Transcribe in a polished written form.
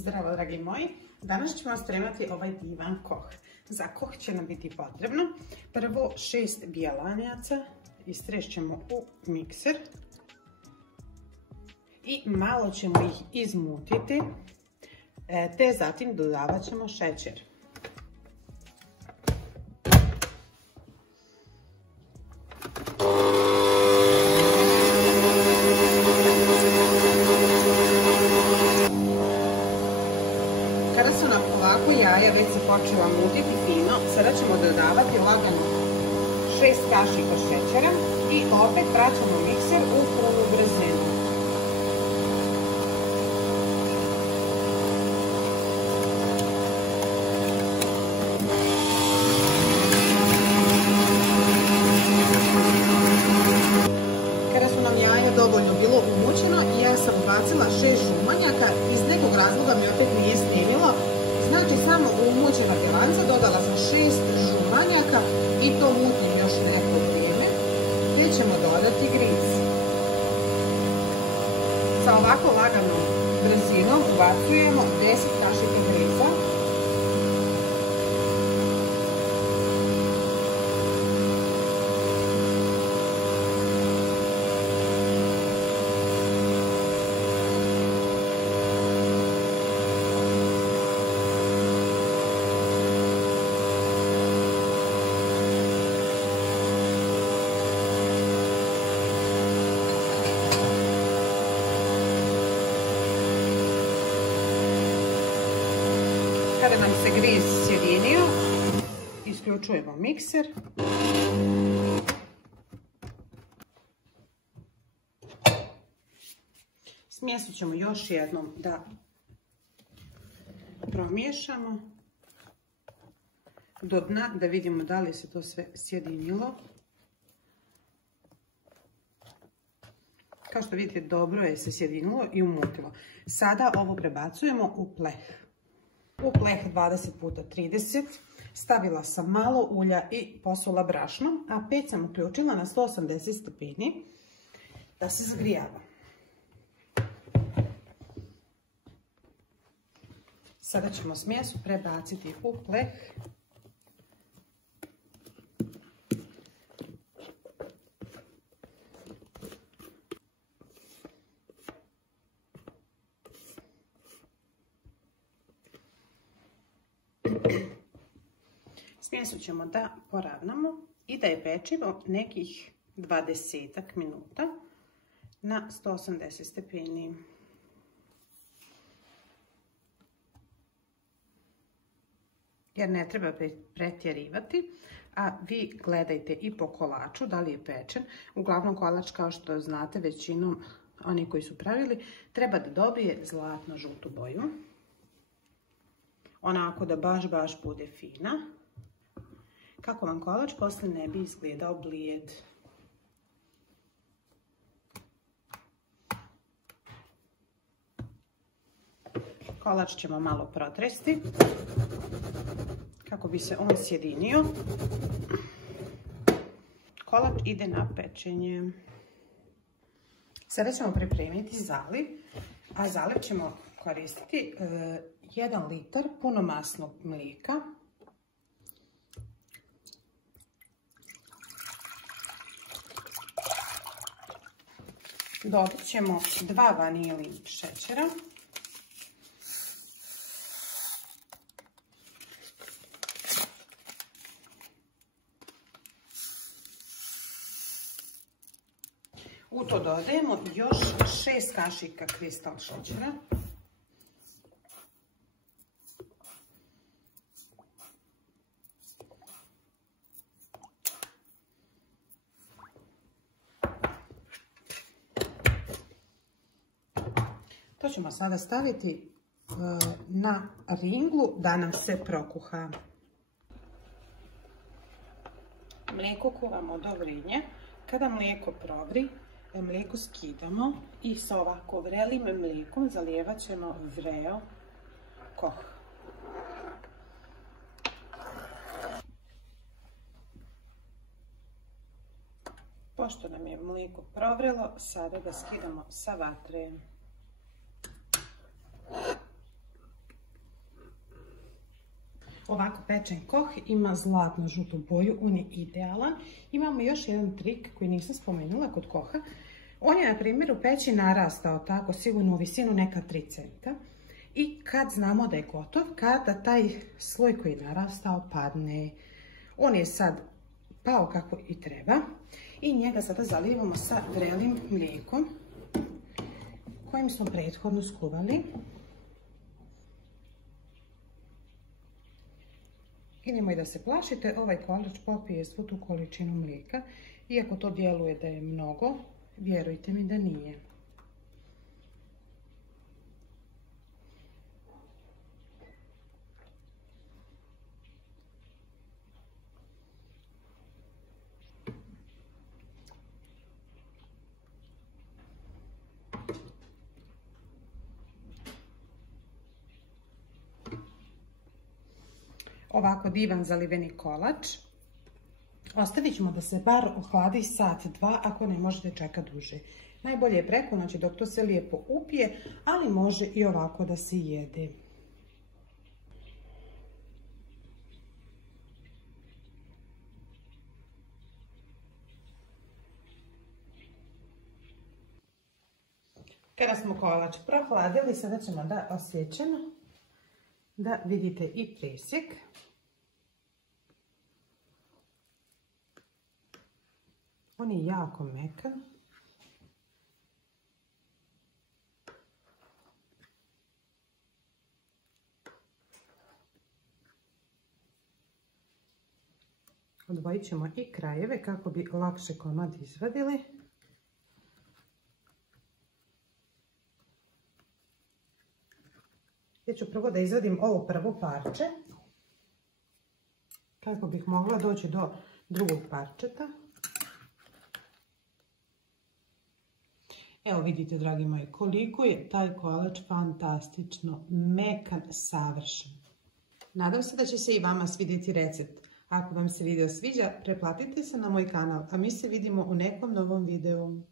Zdravo, dragi moji! Danas ćemo spremati ovaj divan koh. Za koh će nam biti potrebno prvo 6 bjelanjaca, istrešćemo u mikser i malo ćemo ih izmutiti, te zatim dodavat ćemo šećer. Kada su nam ovako jaja već se počela mutiti fino, sada ćemo dodavati lagano 6 kašika šećera i opet vraćamo mikser u punu brzinu. Kada su nam jaja dovoljno bilo umućeno, ja sam ubacila 6 žumanjaka, iz nekog razloga mi opet nije snimilo. Znači samo u umućena bjelanca dodala sam 6 žumanjaka i to mutim još neko vrijeme, te ćemo dodati gris. Sa ovako laganom brzinom ubacujemo 10 kašika grisa. Kada nam se gris sjedinio, isključujemo mikser. Smjesu ćemo još jednom da promiješamo do dna, da vidimo da li se to sve sjedinilo. Kao što vidite, dobro je se sjedinilo i umutilo. Sada ovo prebacujemo u pleh. U pleh 20x30 stavila sam malo ulja i posula brašnom, a peć sam uključila na 180 stepeni da se zgrijava. Sada ćemo smjesu prebaciti u pleh. Smjesu ćemo da poravnamo i da je pečimo nekih 20 minuta na 180 stepeni. Jer ne treba pretjerivati, a vi gledajte i po kolaču da li je pečen. Uglavnom kolač, kao što znate većinom oni koji su pravili, treba da dobije zlatno žutu boju. Onako da baš bude fina. Kako vam kolač poslije ne bi izgledao blijed. Kolač ćemo malo protresti kako bi se on sjedinio. Kolač ide na pečenje. Sada ćemo pripremiti zaliv, a zaliv ćemo koristiti 1 litar punomasnog mlijeka. Dodat ćemo 2 vanilin šećera. U to dodajemo još 6 kašika kristal šećera. To ćemo sada staviti na ringlu da nam se prokuha. Mlijeko kuvamo do vrenja. Kada mlijeko provri, mlijeko skidamo i sa ovako vrelim mlijekom zalijevat ćemo vreo koh. Pošto nam je mlijeko provrelo, sada ga skidamo sa vatre. Ovako pečen koh ima zlatno žutu boju, on je idealan. Imamo još jedan trik koji nisam spomenula kod koha. On je na primjer u peći narastao tako sigurno u visinu neka 3 cm. I kad znamo da je gotov, kada taj sloj koji je narastao padne. On je sad pao kako i treba i njega sada zalijevamo sa vrelim mlijekom kojim smo prethodno skuvali. I nemoj da se plašite, ovaj kolač popije svu tu količinu mlijeka. Iako to djeluje da je mnogo, vjerujte mi da nije. Ovako divan zaliveni kolač. Ostavit ćemo da se bar ohladi sat, dva, ako ne možete čekati duže. Najbolje je preko noći dok to se lijepo upije, ali može i ovako da se jede. Kada smo kolač prohladili, sada ćemo da osjećamo da vidite i presjek. On je jako mekan. Odvojit ćemo i krajeve kako bi lakše komad izvadili. Ja ću prvo da izvadim ovo prvo parče kako bih mogla doći do drugog parčeta. Evo vidite, dragi moji, koliko je taj kolač fantastično mekan, savršen. Nadam se da će se i vama svidjeti recept. Ako vam se video sviđa, pretplatite se na moj kanal, a mi se vidimo u nekom novom videu.